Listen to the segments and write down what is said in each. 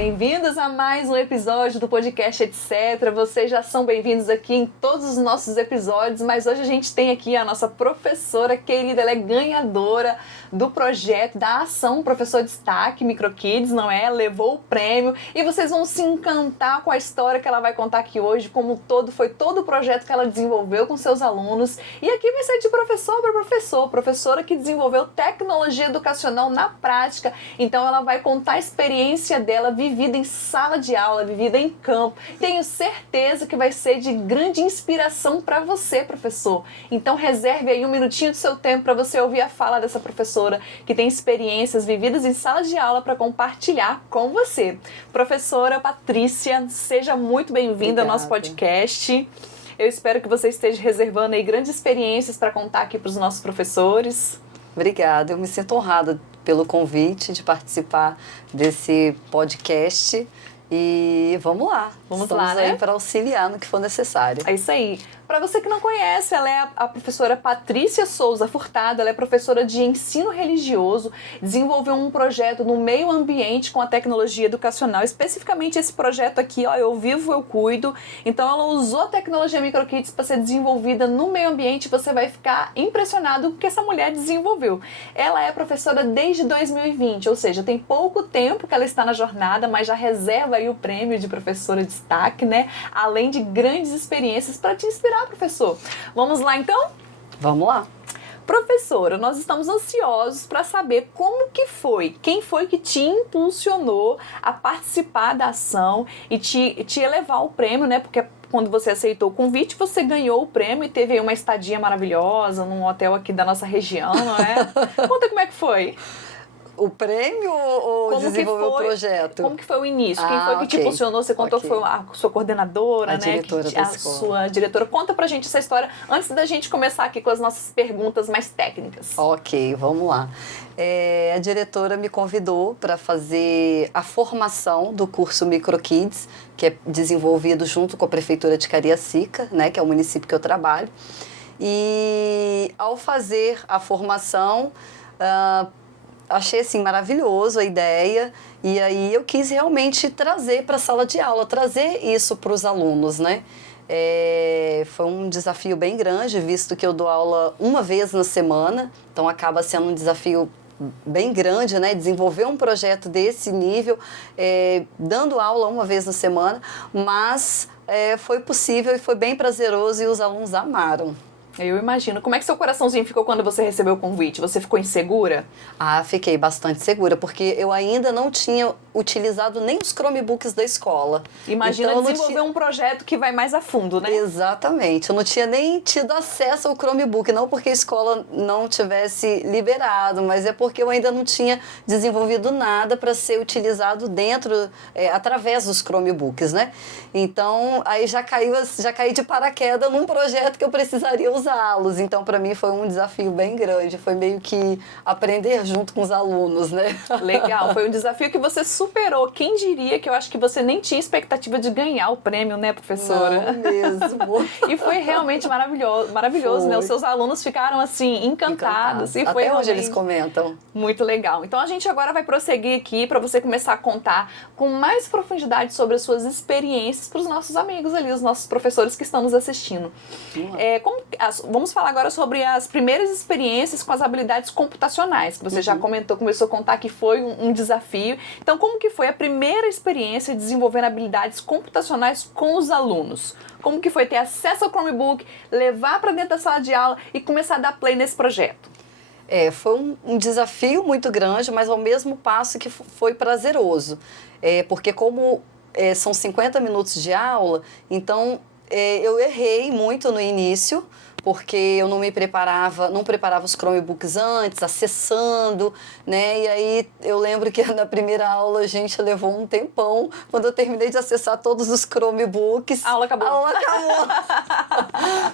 Bem-vindos a mais um episódio do podcast Etc. Vocês já são bem-vindos aqui em todos os nossos episódios, mas hoje a gente tem aqui a nossa professora querida, ela é ganhadora do projeto, da ação Professor Destaque Microkids, não é? Levou o prêmio e vocês vão se encantar com a história que ela vai contar aqui hoje, como foi todo o projeto que ela desenvolveu com seus alunos. E aqui vai ser de professor para professor, professora que desenvolveu tecnologia educacional na prática. Então ela vai contar a experiência dela vivida em sala de aula, vivida em campo. Tenho certeza que vai ser de grande inspiração para você, professor. Então reserve aí um minutinho do seu tempo para você ouvir a fala dessa professora que tem experiências vividas em sala de aula para compartilhar com você. Professora Patrícia, seja muito bem-vinda ao nosso podcast. Eu espero que você esteja reservando aí grandes experiências para contar aqui para os nossos professores. Obrigada, eu me sinto honrada pelo convite de participar desse podcast e vamos lá. Vamos lá, né? Aí para auxiliar no que for necessário. É isso aí. Para você que não conhece, ela é a professora Patrícia Souza Furtado, ela é professora de ensino religioso, desenvolveu um projeto no meio ambiente com a tecnologia educacional, especificamente esse projeto aqui, ó, Eu Vivo, Eu Cuido. Então ela usou a tecnologia MicroKids para ser desenvolvida no meio ambiente, você vai ficar impressionado com o que essa mulher desenvolveu. Ela é professora desde 2020, ou seja, tem pouco tempo que ela está na jornada, mas já reserva aí o prêmio de professora de destaque, né? Além de grandes experiências para te inspirar, professor. Vamos lá então? Vamos lá. Professora, nós estamos ansiosos para saber como que foi, quem foi que te impulsionou a participar da ação e te elevar o prêmio, né? Porque quando você aceitou o convite, você ganhou o prêmio e teve aí uma estadia maravilhosa num hotel aqui da nossa região, não é? Conta como é que foi. O prêmio ou desenvolver o projeto? Como que foi o início? Quem foi que te impulsionou? Você contou que foi a sua coordenadora, né? Diretora da escola. Sua diretora. Conta pra gente essa história antes da gente começar aqui com as nossas perguntas mais técnicas. Ok, vamos lá. A diretora me convidou para fazer a formação do curso MicroKids, que é desenvolvido junto com a Prefeitura de Cariacica, né, que é o município que eu trabalho. E ao fazer a formação, achei assim maravilhoso a ideia e aí eu quis realmente trazer para a sala de aula, trazer isso para os alunos, né? Foi um desafio bem grande, visto que eu dou aula uma vez na semana, então acaba sendo um desafio bem grande, né? Desenvolver um projeto desse nível, dando aula uma vez na semana, mas foi possível e foi bem prazeroso e os alunos amaram. Eu imagino. Como é que seu coraçãozinho ficou quando você recebeu o convite? Você ficou insegura? Fiquei bastante segura, porque eu ainda não tinha utilizado nem os Chromebooks da escola. Imagina então, desenvolver um projeto que vai mais a fundo, né? Exatamente. Eu não tinha nem tido acesso ao Chromebook, não porque a escola não tivesse liberado, mas é porque eu ainda não tinha desenvolvido nada para ser utilizado dentro, através dos Chromebooks, né? Então, aí já caí de paraquedas num projeto que eu precisaria usá-los. Então, para mim, foi um desafio bem grande. Foi meio que aprender junto com os alunos, né? Legal. Foi um desafio que você superou. Quem diria que eu acho que você nem tinha expectativa de ganhar o prêmio, né, professora? Não mesmo. E foi realmente maravilhoso, né? Os seus alunos ficaram, assim, encantados. E foi até hoje eles comentam. Muito legal. Então, a gente agora vai prosseguir aqui para você começar a contar com mais profundidade sobre as suas experiências para os nossos amigos ali, os nossos professores que estão nos assistindo. Vamos falar agora sobre as primeiras experiências com as habilidades computacionais, que você já começou a contar que foi um desafio. Então, como que foi a primeira experiência desenvolvendo habilidades computacionais com os alunos? Como que foi ter acesso ao Chromebook, levar para dentro da sala de aula e começar a dar play nesse projeto? Foi um desafio muito grande, mas ao mesmo passo que foi prazeroso. Porque como são 50 minutos de aula, então eu errei muito no início, porque eu não preparava os Chromebooks antes, acessando, né? E aí eu lembro que na primeira aula a gente levou um tempão. Quando eu terminei de acessar todos os Chromebooks, a aula acabou.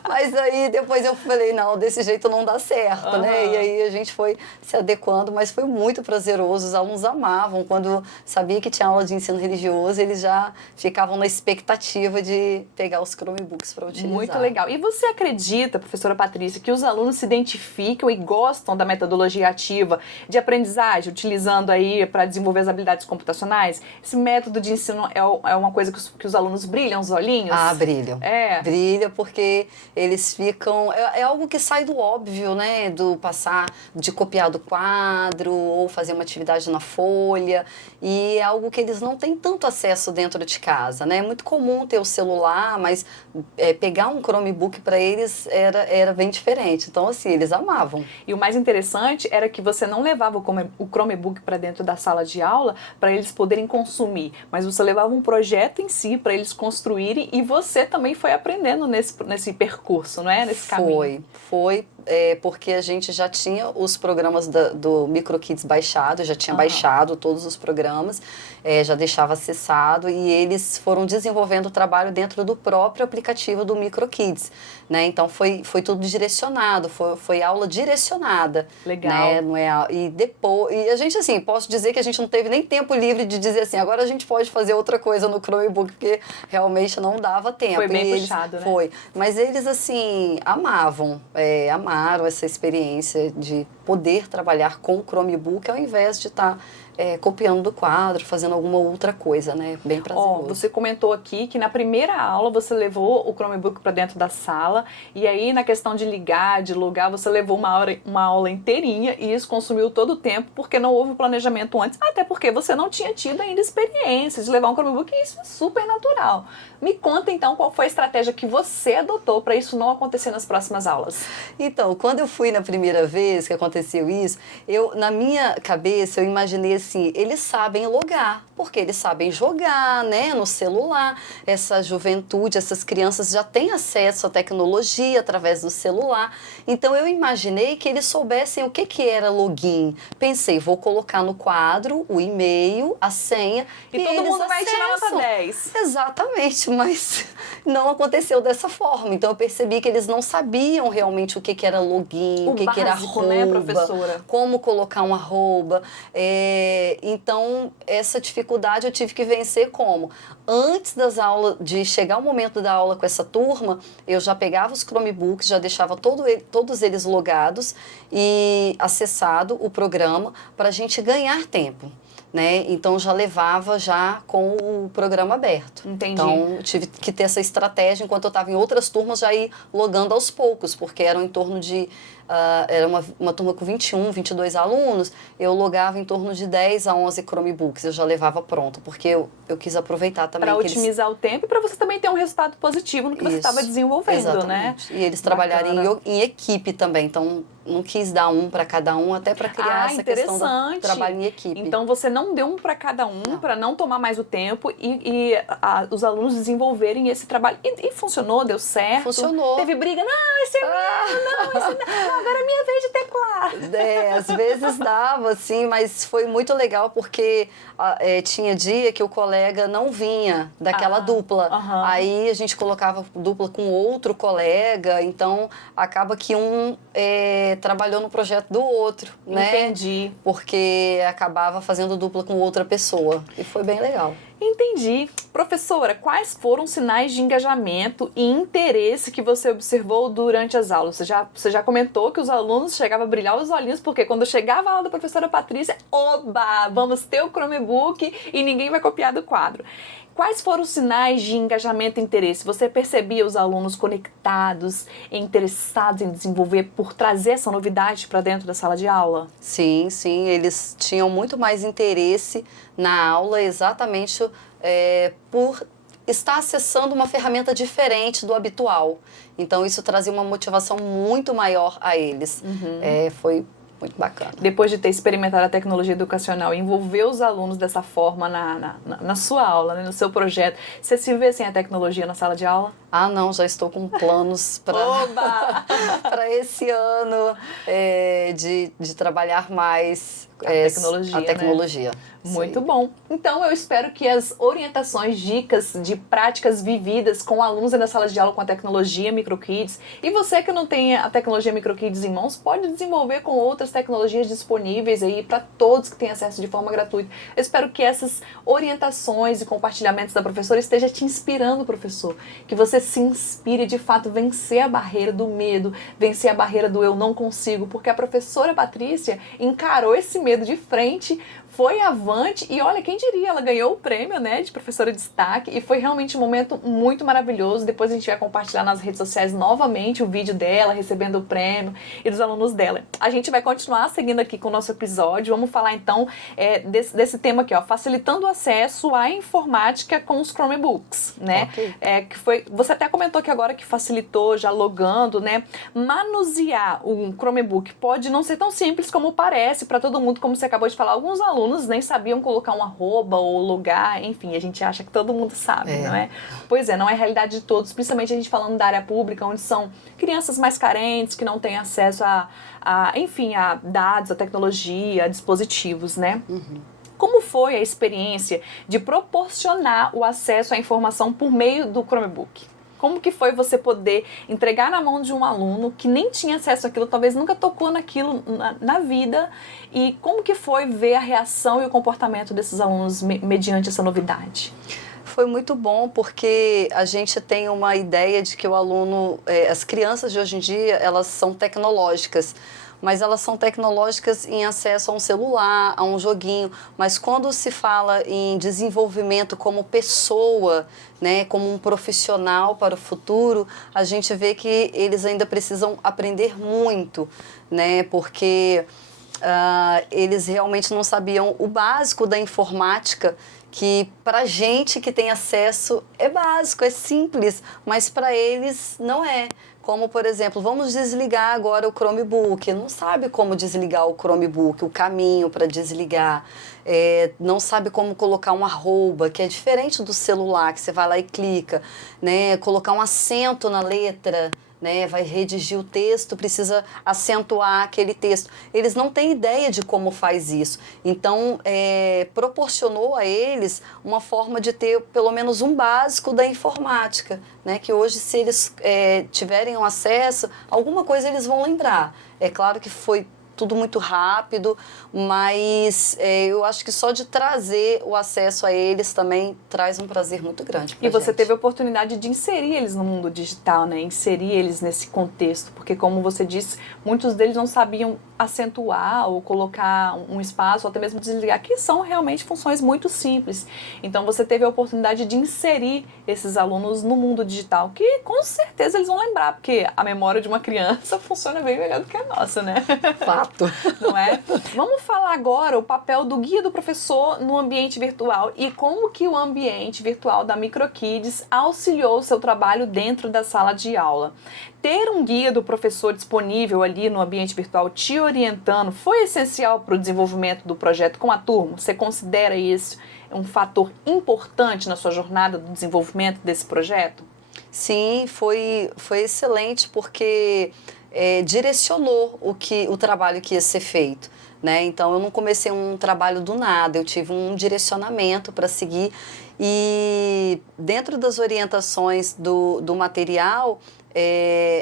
Mas aí depois eu falei, não, desse jeito não dá certo, né? E aí a gente foi se adequando, mas foi muito prazeroso. Os alunos amavam. Quando sabia que tinha aula de ensino religioso, eles já ficavam na expectativa de pegar os Chromebooks para utilizar. Muito legal. E você acredita, professora Patrícia, que os alunos se identificam e gostam da metodologia ativa de aprendizagem, utilizando aí para desenvolver as habilidades computacionais? Esse método de ensino é uma coisa que os alunos brilham os olhinhos? Ah, brilham. É. Brilha porque eles ficam... É algo que sai do óbvio, né? Do passar, de copiar do quadro ou fazer uma atividade na folha. E é algo que eles não têm tanto acesso dentro de casa, né? É muito comum ter o celular, mas pegar um Chromebook para eles era bem diferente. Então, assim, eles amavam. E o mais interessante era que você não levava o Chromebook para dentro da sala de aula para eles poderem consumir, mas você levava um projeto em si para eles construírem e você também foi aprendendo nesse percurso, não é? Nesse caminho. Foi. Porque a gente já tinha os programas do MicroKids baixados, já tinha baixado todos os programas, já deixava acessado e eles foram desenvolvendo o trabalho dentro do próprio aplicativo do MicroKids, né? Então foi tudo direcionado, foi aula direcionada. Legal. Né? Não é, e depois, e a gente assim, posso dizer que a gente não teve nem tempo livre de dizer assim, agora a gente pode fazer outra coisa no Chromebook, porque realmente não dava tempo. Foi bem puxado, né? Foi, mas eles assim, amaram essa experiência de poder trabalhar com o Chromebook ao invés de estar copiando do quadro, fazendo alguma outra coisa, né? Bem prazeroso. Você comentou aqui que na primeira aula você levou o Chromebook para dentro da sala e aí na questão de ligar, de logar, você levou uma aula inteirinha e isso consumiu todo o tempo porque não houve planejamento antes, até porque você não tinha tido ainda experiência de levar um Chromebook e isso é super natural. Me conta então qual foi a estratégia que você adotou para isso não acontecer nas próximas aulas. Então, quando eu fui na primeira vez que aconteceu isso, na minha cabeça eu imaginei assim, eles sabem logar, porque eles sabem jogar, né, no celular. Essa juventude, essas crianças já têm acesso à tecnologia através do celular. Então eu imaginei que eles soubessem o que era login. Pensei, vou colocar no quadro o e-mail, a senha e todo mundo vai tirar nota 10. Exatamente, mas não aconteceu dessa forma. Então eu percebi que eles não sabiam realmente o que era login, o que era arroba, né, professora? Como colocar um arroba. Então essa dificuldade eu tive que vencer como? Antes das aulas, de chegar o momento da aula com essa turma, eu já pegava os Chromebooks, já deixava todos eles logados e acessado o programa para a gente ganhar tempo. Né? Então já levava já com o programa aberto. Entendi. Então tive que ter essa estratégia enquanto eu estava em outras turmas já ir logando aos poucos, porque eram em torno de era uma turma com 21, 22 alunos, eu logava em torno de 10 a 11 Chromebooks, eu já levava pronto, porque eu quis aproveitar também. Para otimizar o tempo e para você também ter um resultado positivo no que você estava desenvolvendo, exatamente. né? E eles trabalharem em equipe também, então não quis dar um para cada um, até para criar essa questão do trabalho em equipe. Então você não deu um para cada um, para não tomar mais o tempo e os alunos desenvolverem esse trabalho. E funcionou, deu certo? Funcionou. Teve briga? Não, esse é meu, não, esse não. Agora é minha vez de teclar. Às vezes dava, assim, mas foi muito legal porque tinha dia que o colega não vinha daquela dupla. Aí a gente colocava dupla com outro colega, então acaba que um trabalhou no projeto do outro, né? Entendi. Porque acabava fazendo dupla com outra pessoa. E foi bem legal. Entendi. Professora, quais foram os sinais de engajamento e interesse que você observou durante as aulas? Você já comentou que os alunos chegavam a brilhar os olhinhos, porque quando chegava a aula da professora Patrícia, oba, vamos ter o Chromebook e ninguém vai copiar do quadro. Quais foram os sinais de engajamento e interesse? Você percebia os alunos conectados, interessados em desenvolver, por trazer essa novidade para dentro da sala de aula? Sim, eles tinham muito mais interesse na aula exatamente por estar acessando uma ferramenta diferente do habitual. Então isso trazia uma motivação muito maior a eles. Foi muito bacana. Depois de ter experimentado a tecnologia educacional e envolver os alunos dessa forma na sua aula, né, no seu projeto, você se vê sem a tecnologia na sala de aula? Ah, não, já estou com planos para esse ano de trabalhar mais tecnologia, a tecnologia. Muito bom. Então, eu espero que as orientações, dicas de práticas vividas com alunos na sala de aula com a tecnologia MicroKids, e você que não tem a tecnologia MicroKids em mãos, pode desenvolver com outras tecnologias disponíveis aí para todos que têm acesso de forma gratuita. Eu espero que essas orientações e compartilhamentos da professora esteja te inspirando, professor. Que você se inspire de fato vencer a barreira do medo, vencer a barreira do eu não consigo, porque a professora Patrícia encarou esse medo de frente, foi avante e olha, quem diria, ela ganhou o prêmio, né, de professora de destaque e foi realmente um momento muito maravilhoso. Depois a gente vai compartilhar nas redes sociais novamente o vídeo dela recebendo o prêmio e dos alunos dela. A gente vai continuar seguindo aqui com o nosso episódio. Vamos falar então desse tema aqui, ó, facilitando o acesso à informática com os Chromebooks, né? Okay. Que foi, você até comentou aqui agora que facilitou já logando, né? Manusear um Chromebook pode não ser tão simples como parece para todo mundo, como você acabou de falar. Alguns alunos nem sabiam colocar um arroba ou logar, enfim, a gente acha que todo mundo sabe, não é? Pois é, não é a realidade de todos, principalmente a gente falando da área pública, onde são crianças mais carentes, que não têm acesso enfim, a dados, a tecnologia, a dispositivos, né? Uhum. Como foi a experiência de proporcionar o acesso à informação por meio do Chromebook? Como que foi você poder entregar na mão de um aluno que nem tinha acesso àquilo, talvez nunca tocou naquilo na vida, e como que foi ver a reação e o comportamento desses alunos mediante essa novidade? Foi muito bom porque a gente tem uma ideia de que o aluno, as crianças de hoje em dia, elas são tecnológicas, mas elas são tecnológicas em acesso a um celular, a um joguinho. Mas quando se fala em desenvolvimento como pessoa, né, como um profissional para o futuro, a gente vê que eles ainda precisam aprender muito, né, porque eles realmente não sabiam o básico da informática, que para gente que tem acesso é básico, é simples, mas para eles não é. Como, por exemplo, vamos desligar agora o Chromebook. Não sabe como desligar o Chromebook, o caminho para desligar. Não sabe como colocar um arroba, que é diferente do celular, que você vai lá e clica, né? Colocar um acento na letra, né? Vai redigir o texto, precisa acentuar aquele texto. Eles não têm ideia de como faz isso. Então, proporcionou a eles uma forma de ter pelo menos um básico da informática, né? Que hoje, se eles tiverem um acesso, alguma coisa eles vão lembrar. É claro que foi tudo muito rápido, mas eu acho que só de trazer o acesso a eles também traz um prazer muito grande pra gente. E você teve a oportunidade de inserir eles no mundo digital, né? Inserir eles nesse contexto, porque como você disse, muitos deles não sabiam acentuar ou colocar um espaço, ou até mesmo desligar, que são realmente funções muito simples. Então você teve a oportunidade de inserir esses alunos no mundo digital, que com certeza eles vão lembrar, porque a memória de uma criança funciona bem melhor do que a nossa, né? Fato. Não é? Vamos falar agora o papel do guia do professor no ambiente virtual e como que o ambiente virtual da MicroKids auxiliou o seu trabalho dentro da sala de aula. Ter um guia do professor disponível ali no ambiente virtual te orientando foi essencial para o desenvolvimento do projeto com a turma? Você considera isso um fator importante na sua jornada do desenvolvimento desse projeto? Sim, foi excelente porque direcionou o trabalho que ia ser feito, né? Então eu não comecei um trabalho do nada, eu tive um direcionamento para seguir e dentro das orientações do material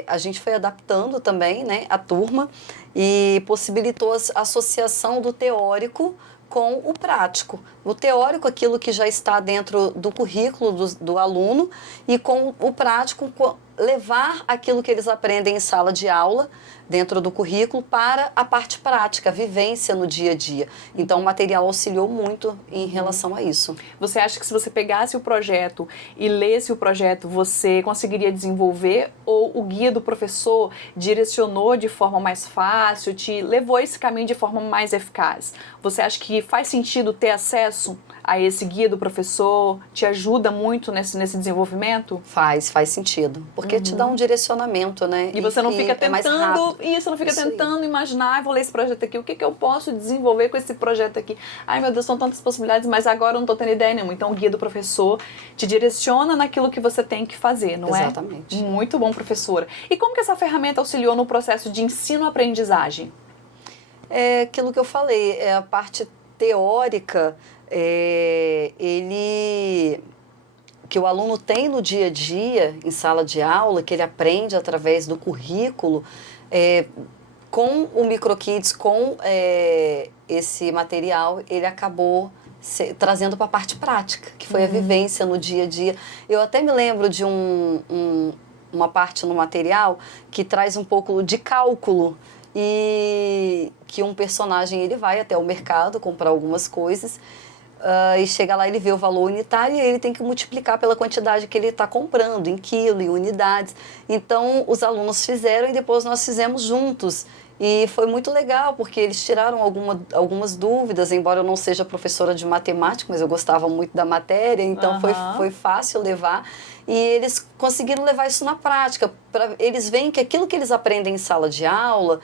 a gente foi adaptando também, né, a turma e possibilitou a associação do teórico com o prático. O teórico, aquilo que já está dentro do currículo do aluno, e com o prático, levar aquilo que eles aprendem em sala de aula, dentro do currículo, para a parte prática, a vivência no dia a dia. Então, o material auxiliou muito em relação a isso. Você acha que se você pegasse o projeto e lesse o projeto, você conseguiria desenvolver, ou o guia do professor direcionou de forma mais fácil, te levou a esse caminho de forma mais eficaz? Você acha que faz sentido ter acesso a esse guia do professor? Te ajuda muito nesse desenvolvimento? Faz sentido. Porque te dá um direcionamento, né? E você não fica tentando, tentando imaginar, vou ler esse projeto aqui, o que eu posso desenvolver com esse projeto aqui? Ai meu Deus, são tantas possibilidades, mas agora eu não estou tendo ideia nenhuma. Então o guia do professor te direciona naquilo que você tem que fazer, não é? Exatamente. Muito bom, professora. E como que essa ferramenta auxiliou no processo de ensino-aprendizagem? É aquilo que eu falei, é a parte teórica, que o aluno tem no dia a dia, em sala de aula, que ele aprende através do currículo, com o MicroKids, com esse material, ele acabou trazendo para a parte prática, que foi a vivência no dia a dia. Eu até me lembro de uma parte no material que traz um pouco de cálculo, e que um personagem ele vai até o mercado comprar algumas coisas, e chega lá, ele vê o valor unitário e ele tem que multiplicar pela quantidade que ele está comprando, em quilo, em unidades. Então, os alunos fizeram e depois nós fizemos juntos. E foi muito legal, porque eles tiraram algumas dúvidas, embora eu não seja professora de matemática, mas eu gostava muito da matéria, então foi fácil levar. E eles conseguiram levar isso na prática. Eles veem que aquilo que eles aprendem em sala de aula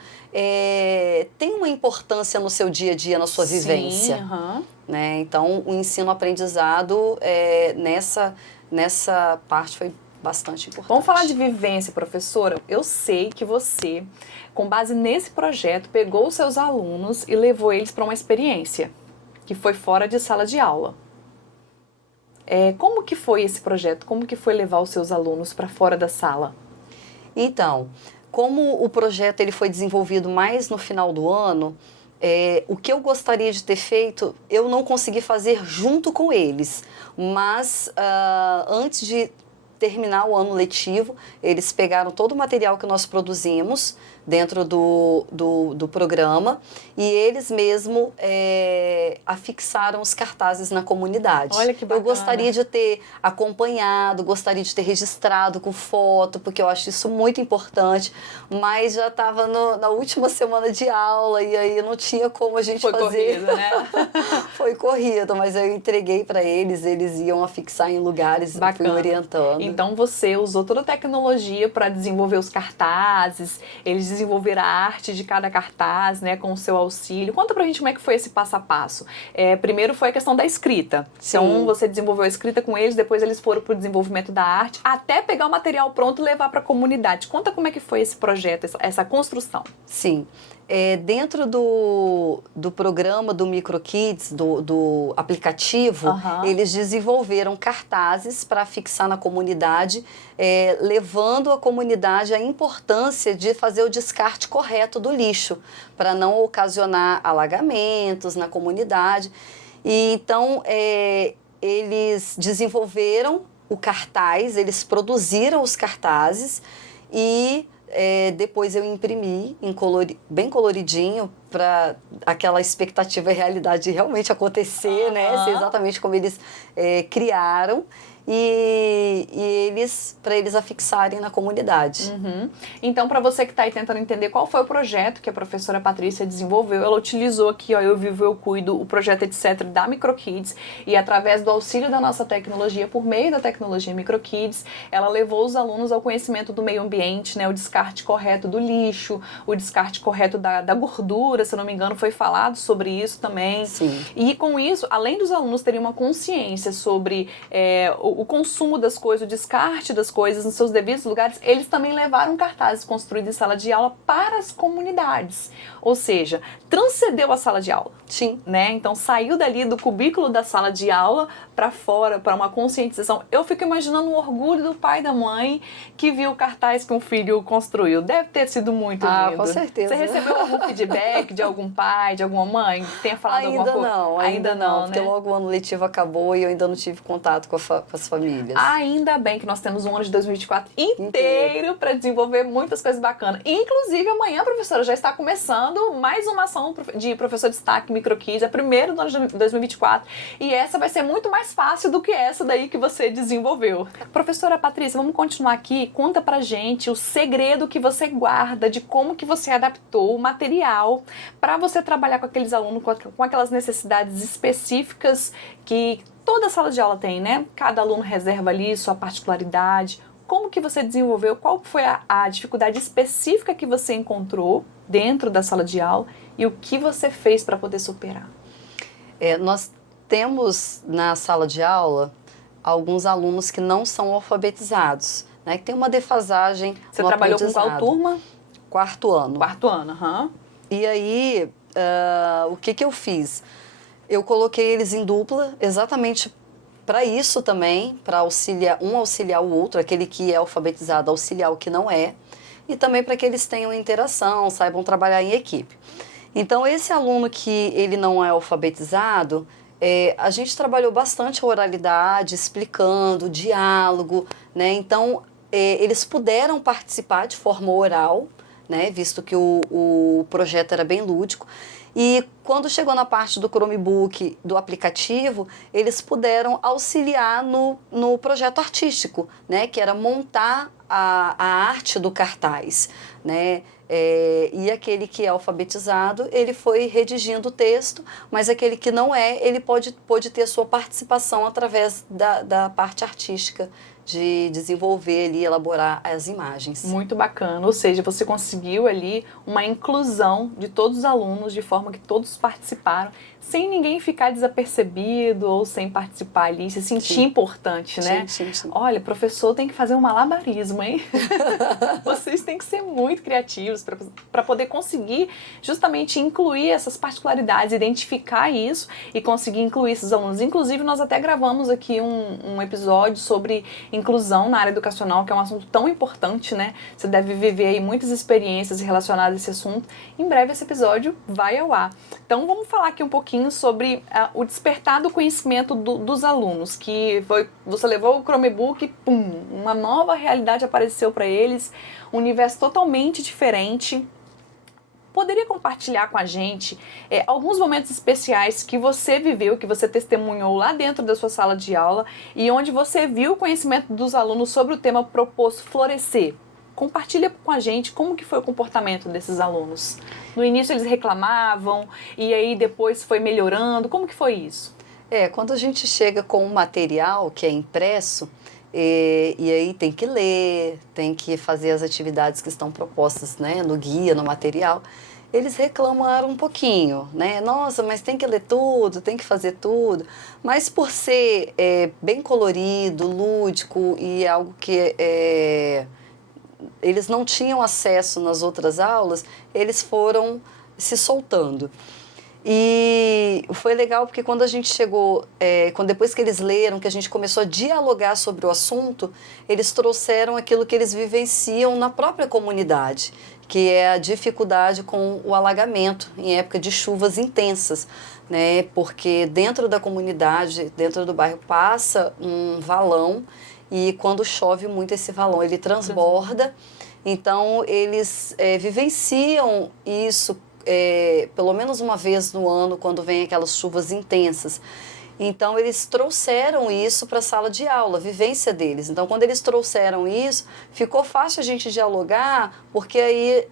tem uma importância no seu dia a dia, na sua vivência. Né? Então, o ensino-aprendizado nessa parte foi bastante importante. Vamos falar de vivência, professora. Eu sei que você, com base nesse projeto, pegou os seus alunos e levou eles para uma experiência que foi fora de sala de aula. Como que foi esse projeto? Como que foi levar os seus alunos para fora da sala? Então, como o projeto ele foi desenvolvido mais no final do ano, o que eu gostaria de ter feito, eu não consegui fazer junto com eles. Mas antes de terminar o ano letivo, eles pegaram todo o material que nós produzimos dentro do programa e eles mesmo afixaram os cartazes na comunidade. Olha que bacana. Eu gostaria de ter acompanhado, gostaria de ter registrado com foto, porque eu acho isso muito importante, mas já estava na última semana de aula e aí não tinha como a gente fazer. Foi corrido, né? Foi corrido, mas eu entreguei para eles, eles iam afixar em lugares, e fui orientando. Então você usou toda a tecnologia para desenvolver os cartazes, eles desenvolveram a arte de cada cartaz, né, com o seu auxílio. Conta pra gente como é que foi esse passo a passo. Primeiro foi a questão da escrita. Sim. Então você desenvolveu a escrita com eles, depois eles foram pro desenvolvimento da arte, até pegar o material pronto e levar para a comunidade. Conta como é que foi esse projeto, essa construção. Sim. Dentro do programa do MicroKids, do aplicativo, eles desenvolveram cartazes para fixar na comunidade, levando a comunidade à importância de fazer o descarte correto do lixo, para não ocasionar alagamentos na comunidade. E então, eles desenvolveram o cartaz, eles produziram os cartazes e depois eu imprimi bem coloridinho para aquela expectativa e realidade realmente acontecer, né? Ser exatamente como eles criaram e para eles afixarem na comunidade. Então, para você que está aí tentando entender qual foi o projeto que a professora Patrícia desenvolveu, ela utilizou aqui, ó, Eu Vivo, Eu Cuido, o projeto etc. da MicroKids, e através do auxílio da nossa tecnologia, por meio da tecnologia MicroKids, ela levou os alunos ao conhecimento do meio ambiente, né, o descarte correto do lixo, o descarte correto da gordura, se eu não me engano, foi falado sobre isso também. Sim. E com isso, além dos alunos terem uma consciência sobre o consumo das coisas, o descarte das coisas nos seus devidos lugares, eles também levaram cartazes construídos em sala de aula para as comunidades. Ou seja, transcendeu a sala de aula. Sim. Né? Então saiu dali do cubículo da sala de aula para fora, para uma conscientização. Eu fico imaginando o orgulho do pai e da mãe que viu o cartaz que um filho construiu. Deve ter sido muito lindo. Com certeza. Você recebeu algum feedback de algum pai, de alguma mãe que tenha falado alguma coisa? Ainda não, porque né? logo o ano letivo acabou e eu ainda não tive contato com as famílias. Ainda bem que nós temos um ano de 2024 inteiro para desenvolver muitas coisas bacanas. Inclusive, amanhã, professora, já está começando mais uma ação de Professor Destaque MicroKids, a primeira do ano de 2024. E essa vai ser muito mais fácil do que essa daí que você desenvolveu. Professora Patrícia, vamos continuar aqui. Conta pra gente o segredo que você guarda de como que você adaptou o material para você trabalhar com aqueles alunos com aquelas necessidades específicas que toda sala de aula tem, né? Cada aluno reserva ali sua particularidade. Como que você desenvolveu? Qual foi a dificuldade específica que você encontrou dentro da sala de aula e o que você fez para poder superar? Nós temos na sala de aula alguns alunos que não são alfabetizados, né? Que tem uma defasagem. Você trabalhou com qual turma? Quarto ano. Quarto ano, aham. E aí, o que eu fiz? Eu coloquei eles em dupla exatamente para isso também, para auxiliar o outro, aquele que é alfabetizado auxiliar o que não é, e também para que eles tenham interação, saibam trabalhar em equipe. Então, esse aluno que ele não é alfabetizado, a gente trabalhou bastante a oralidade, explicando, diálogo, né? Então, eles puderam participar de forma oral, né? Visto que o projeto era bem lúdico. E quando chegou na parte do Chromebook, do aplicativo, eles puderam auxiliar no projeto artístico, né? Que era montar a arte do cartaz, né? E aquele que é alfabetizado, ele foi redigindo o texto, mas aquele que não ele pode ter sua participação através da parte artística, de desenvolver ali, elaborar as imagens. Muito bacana, ou seja, você conseguiu ali uma inclusão de todos os alunos, de forma que todos participaram, sem ninguém ficar desapercebido ou sem participar ali, se sentir importante, né? Sim. Olha, professor tem que fazer um malabarismo, hein? Vocês têm que ser muito criativos para poder conseguir justamente incluir essas particularidades, identificar isso e conseguir incluir esses alunos. Inclusive, nós até gravamos aqui um episódio sobre inclusão na área educacional, que é um assunto tão importante, né? Você deve viver aí muitas experiências relacionadas a esse assunto. Em breve esse episódio vai ao ar. Então vamos falar aqui um pouquinho sobre o despertar do conhecimento dos alunos, que você levou o Chromebook, pum, uma nova realidade apareceu para eles, um universo totalmente diferente. Poderia compartilhar com a gente alguns momentos especiais que você viveu, que você testemunhou lá dentro da sua sala de aula e onde você viu o conhecimento dos alunos sobre o tema proposto florescer? Compartilha com a gente como que foi o comportamento desses alunos. No início eles reclamavam e aí depois foi melhorando. Como que foi isso? Quando a gente chega com um material que é impresso, e aí tem que ler, tem que fazer as atividades que estão propostas, né, no guia, no material, eles reclamaram um pouquinho, né? Nossa, mas tem que ler tudo, tem que fazer tudo. Mas por ser bem colorido, lúdico e algo que eles não tinham acesso nas outras aulas, eles foram se soltando. E foi legal porque quando a gente chegou, depois que eles leram, que a gente começou a dialogar sobre o assunto, eles trouxeram aquilo que eles vivenciam na própria comunidade, que é a dificuldade com o alagamento em época de chuvas intensas, né? Porque dentro da comunidade, dentro do bairro, passa um valão e quando chove muito esse valão, ele transborda. Então, eles vivenciam isso pelo menos uma vez no ano, quando vem aquelas chuvas intensas. Então, eles trouxeram isso para a sala de aula, a vivência deles. Então, quando eles trouxeram isso, ficou fácil a gente dialogar, porque aí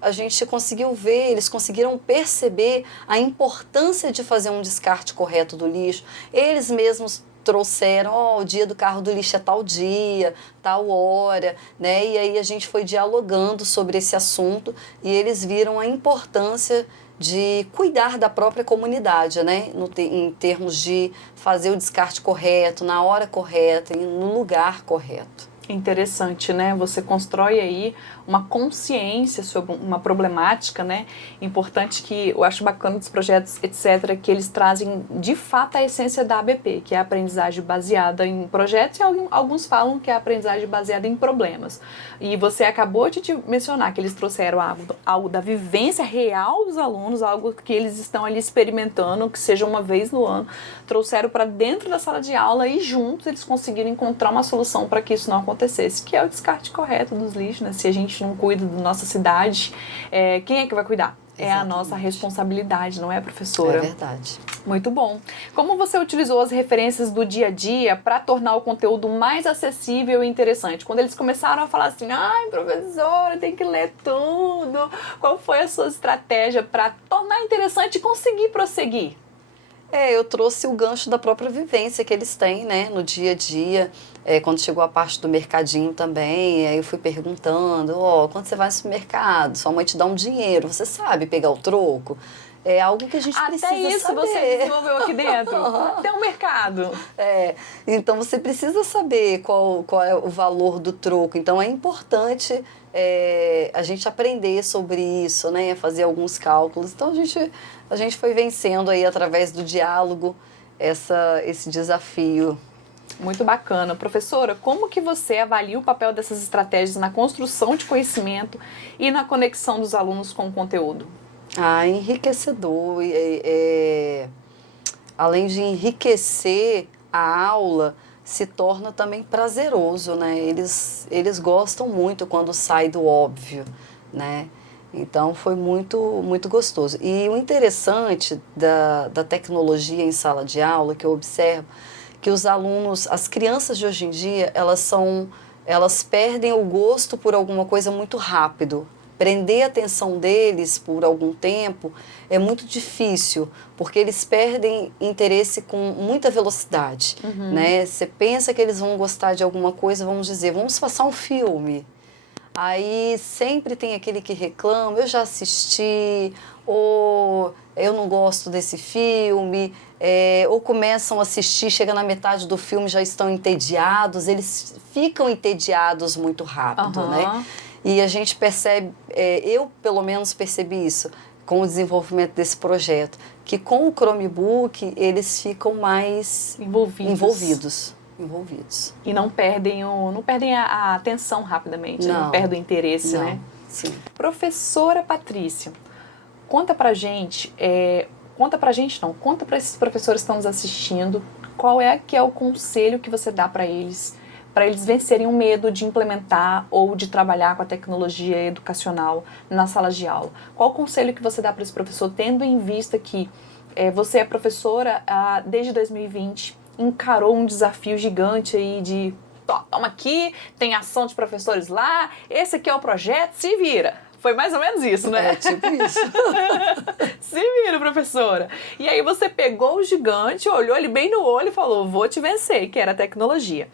a gente conseguiu ver, eles conseguiram perceber a importância de fazer um descarte correto do lixo. Eles mesmos trouxeram, o dia do carro do lixo é tal dia, tal hora, né? E aí a gente foi dialogando sobre esse assunto e eles viram a importância de cuidar da própria comunidade, né? Em termos de fazer o descarte correto, na hora correta e no lugar correto. Interessante, né? Você constrói aí uma consciência sobre uma problemática, né? Importante, que eu acho bacana dos projetos, etc., que eles trazem de fato a essência da ABP, que é a aprendizagem baseada em projetos, e alguns falam que é a aprendizagem baseada em problemas. E você acabou de mencionar que eles trouxeram algo da vivência real dos alunos, algo que eles estão ali experimentando, que seja uma vez no ano, trouxeram para dentro da sala de aula e juntos eles conseguiram encontrar uma solução para que isso não acontecesse, que é o descarte correto dos lixos, né? Se a gente não cuida da nossa cidade, quem é que vai cuidar? É a nossa responsabilidade, não é, professora? É verdade. Muito bom. Como você utilizou as referências do dia a dia para tornar o conteúdo mais acessível e interessante? Quando eles começaram a falar assim, ai, professora, tem que ler tudo. Qual foi a sua estratégia para tornar interessante e conseguir prosseguir? Eu trouxe o gancho da própria vivência que eles têm, né, no dia a dia. Quando chegou a parte do mercadinho também, aí eu fui perguntando, quando você vai no supermercado, sua mãe te dá um dinheiro, você sabe pegar o troco? é algo que a gente precisa saber. Até isso saber. você desenvolveu aqui dentro. Até o mercado. Então você precisa saber qual é o valor do troco. Então é importante a gente aprender sobre isso, né? Fazer alguns cálculos. Então a gente foi vencendo aí através do diálogo esse desafio. Muito bacana. Professora, como que você avalia o papel dessas estratégias na construção de conhecimento e na conexão dos alunos com o conteúdo? Enriquecedor. Além de enriquecer a aula, se torna também prazeroso, né? Eles gostam muito quando sai do óbvio, né? Então foi muito, muito gostoso. E o interessante da tecnologia em sala de aula, que eu observo, que os alunos, as crianças de hoje em dia, elas perdem o gosto por alguma coisa muito rápido. Prender a atenção deles por algum tempo é muito difícil, porque eles perdem interesse com muita velocidade, né? Você pensa que eles vão gostar de alguma coisa, vamos dizer, vamos passar um filme. Aí sempre tem aquele que reclama, eu já assisti, ou eu não gosto desse filme, ou começam a assistir, chega na metade do filme, já estão entediados, eles ficam entediados muito rápido, né? E a gente percebe, eu pelo menos percebi isso com o desenvolvimento desse projeto, que com o Chromebook eles ficam mais envolvidos. E não perdem a atenção rapidamente, não perdem o interesse, né? Sim. Professora Patrícia, conta pra gente para esses professores que estão nos assistindo, qual é o conselho que você dá para eles vencerem o medo de implementar ou de trabalhar com a tecnologia educacional nas salas de aula. Qual o conselho que você dá para esse professor, tendo em vista que você é professora desde 2020, encarou um desafio gigante aí de toma aqui, tem ação de professores lá, esse aqui é o projeto, se vira. Foi mais ou menos isso, né? Tipo isso. Se vira, professora. E aí você pegou o gigante, olhou ele bem no olho e falou, vou te vencer, que era a tecnologia.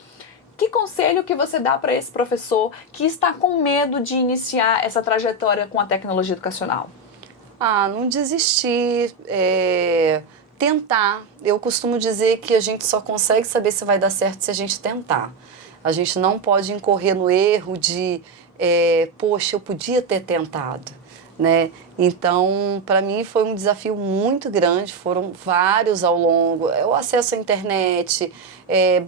Que conselho que você dá para esse professor que está com medo de iniciar essa trajetória com a tecnologia educacional? Não desistir, tentar. Eu costumo dizer que a gente só consegue saber se vai dar certo se a gente tentar. A gente não pode incorrer no erro de, poxa, eu podia ter tentado, né? Então, para mim foi um desafio muito grande, foram vários ao longo, o acesso à internet,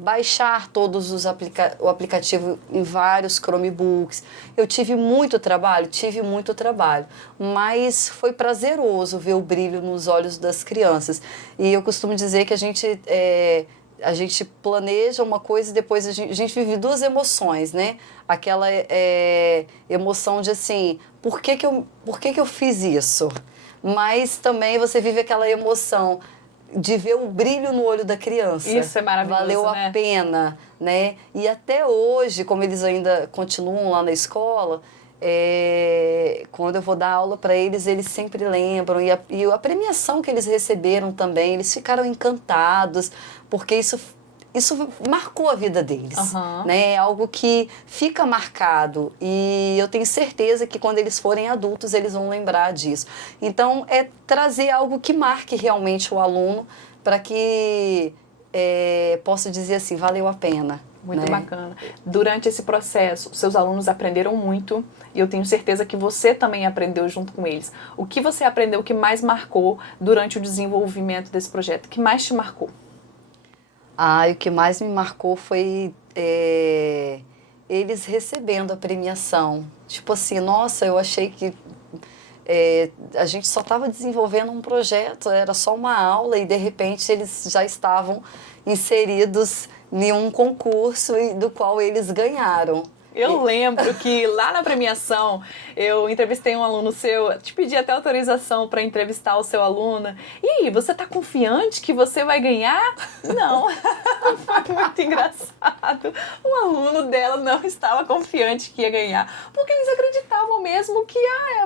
baixar todos o aplicativo em vários Chromebooks. Eu tive muito trabalho, mas foi prazeroso ver o brilho nos olhos das crianças. E eu costumo dizer que a gente planeja uma coisa e depois a gente vive duas emoções, né? Aquela emoção de assim, por que que eu fiz isso? Mas também você vive aquela emoção de ver o brilho no olho da criança. Isso é maravilhoso, valeu a pena, né? E até hoje, como eles ainda continuam lá na escola, quando eu vou dar aula para eles, eles sempre lembram. E a premiação que eles receberam também, eles ficaram encantados, porque isso marcou a vida deles, né? É algo que fica marcado e eu tenho certeza que quando eles forem adultos eles vão lembrar disso. Então é trazer algo que marque realmente o aluno para que possa dizer assim, valeu a pena. Muito bacana. Durante esse processo, seus alunos aprenderam muito e eu tenho certeza que você também aprendeu junto com eles. O que você aprendeu, o que mais marcou durante o desenvolvimento desse projeto? O que mais te marcou? O que mais me marcou foi eles recebendo a premiação. Tipo assim, nossa, eu achei que a gente só estava desenvolvendo um projeto, era só uma aula e de repente eles já estavam inseridos em um concurso do qual eles ganharam. Eu lembro que lá na premiação eu entrevistei um aluno seu, te pedi até autorização para entrevistar o seu aluno. E aí, você tá confiante que você vai ganhar? Não. Foi muito engraçado. O aluno dela não estava confiante que ia ganhar, porque eles acreditavam mesmo que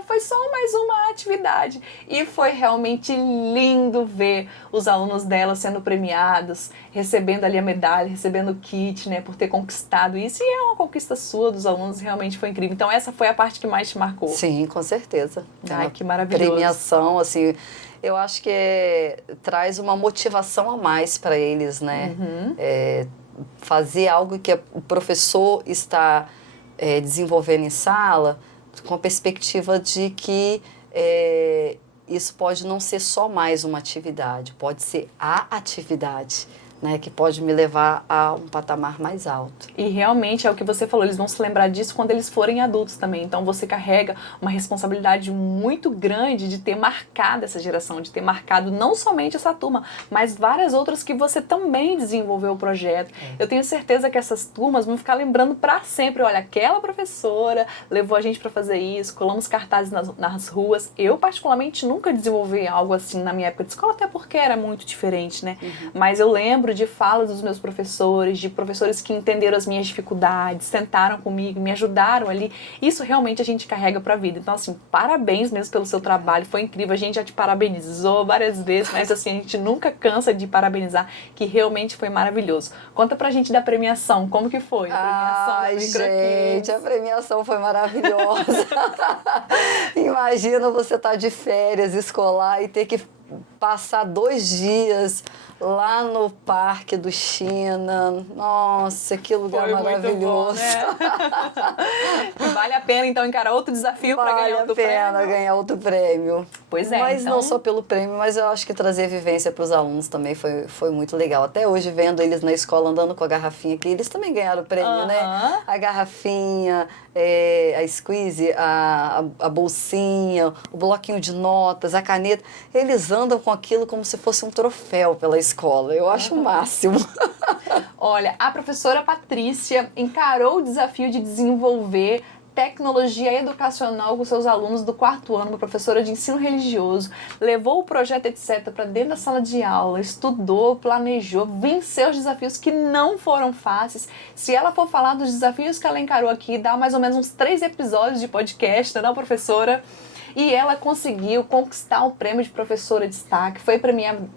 foi só mais uma atividade. E foi realmente lindo ver os alunos dela sendo premiados, recebendo ali a medalha, recebendo o kit, né, por ter conquistado isso. E é uma conquista sua, dos alunos, realmente foi incrível. Então essa foi a parte que mais te marcou. Sim, com certeza. Ai, que maravilhoso. Premiação, assim, Eu acho que traz uma motivação a mais para eles, né? Fazer algo que o professor está desenvolvendo em sala, com a perspectiva de que isso pode não ser só mais uma atividade, pode ser a atividade, né, que pode me levar a um patamar mais alto. E realmente é o que você falou, eles vão se lembrar disso quando eles forem adultos também. Então você carrega uma responsabilidade muito grande de ter marcado essa geração, de ter marcado não somente essa turma, mas várias outras que você também desenvolveu o projeto. Eu tenho certeza que essas turmas vão ficar lembrando para sempre, olha, aquela professora levou a gente para fazer isso, colamos cartazes nas ruas. Eu particularmente nunca desenvolvi algo assim na minha época de escola, até porque era muito diferente, né? Mas eu lembro de falas dos meus professores, de professores que entenderam as minhas dificuldades, sentaram comigo, me ajudaram ali. Isso realmente a gente carrega pra vida. Então, assim, parabéns mesmo pelo seu trabalho, foi incrível. A gente já te parabenizou várias vezes, mas assim, a gente nunca cansa de parabenizar, que realmente foi maravilhoso. Conta pra gente da premiação, como que foi? Ai, gente, a premiação foi maravilhosa. Imagina você estar de férias escolar e ter que passar 2 dias lá no Parque do China. Nossa, que lugar maravilhoso. Muito bom, né? Vale a pena, então, encarar outro desafio para ganhar outro prêmio? Vale a pena ganhar outro prêmio. Pois é, mas então... não só pelo prêmio, mas eu acho que trazer vivência para os alunos também foi muito legal. Até hoje, vendo eles na escola andando com a garrafinha aqui, eles também ganharam o prêmio, né? A garrafinha, a squeeze, a bolsinha, o bloquinho de notas, a caneta. Eles andam com aquilo como se fosse um troféu pela escola. Eu acho o máximo. Olha, a professora Patrícia encarou o desafio de desenvolver tecnologia educacional com seus alunos do 4º ano, uma professora de ensino religioso, levou o projeto etc. para dentro da sala de aula, estudou, planejou, venceu os desafios que não foram fáceis. Se ela for falar dos desafios que ela encarou aqui, dá mais ou menos uns 3 episódios de podcast, não, professora? E ela conseguiu conquistar o prêmio de professora de destaque, foi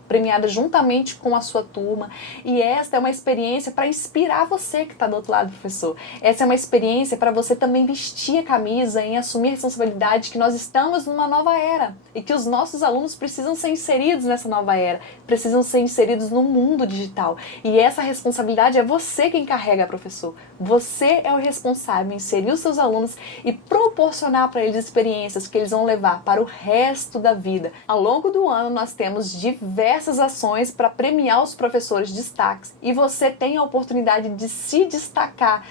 premiada juntamente com a sua turma. E esta é uma experiência para inspirar você que está do outro lado, professor. Essa é uma experiência para você também vestir a camisa e assumir a responsabilidade que nós estamos numa nova era e que os nossos alunos precisam ser inseridos nessa nova era, precisam ser inseridos no mundo digital. E essa responsabilidade é você quem carrega, professor. Você é o responsável em inserir os seus alunos e proporcionar para eles experiências que eles vão levar para o resto da vida. Ao longo do ano, nós temos diversas ações para premiar os professores destaques e você tem a oportunidade de se destacar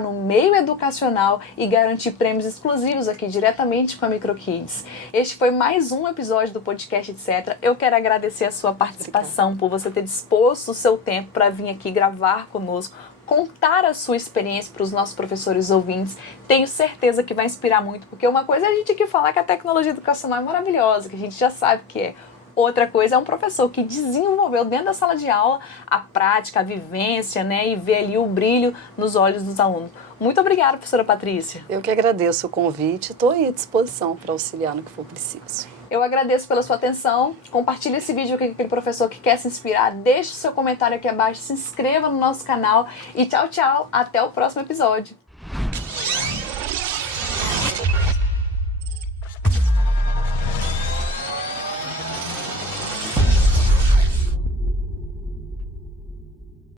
no meio educacional e garantir prêmios exclusivos aqui diretamente com a MicroKids. Este foi mais um episódio do podcast etc. Eu quero agradecer a sua participação, por você ter disposto o seu tempo para vir aqui gravar conosco, contar a sua experiência para os nossos professores ouvintes. Tenho certeza que vai inspirar muito, porque uma coisa é a gente aqui falar que a tecnologia educacional é maravilhosa, que a gente já sabe que é. Outra coisa é um professor que desenvolveu dentro da sala de aula a prática, a vivência, né, e ver ali o brilho nos olhos dos alunos. Muito obrigada, professora Patrícia. Eu que agradeço o convite, estou aí à disposição para auxiliar no que for preciso. Eu agradeço pela sua atenção, compartilhe esse vídeo com aquele professor que quer se inspirar, deixe o seu comentário aqui abaixo, se inscreva no nosso canal e tchau, tchau, até o próximo episódio.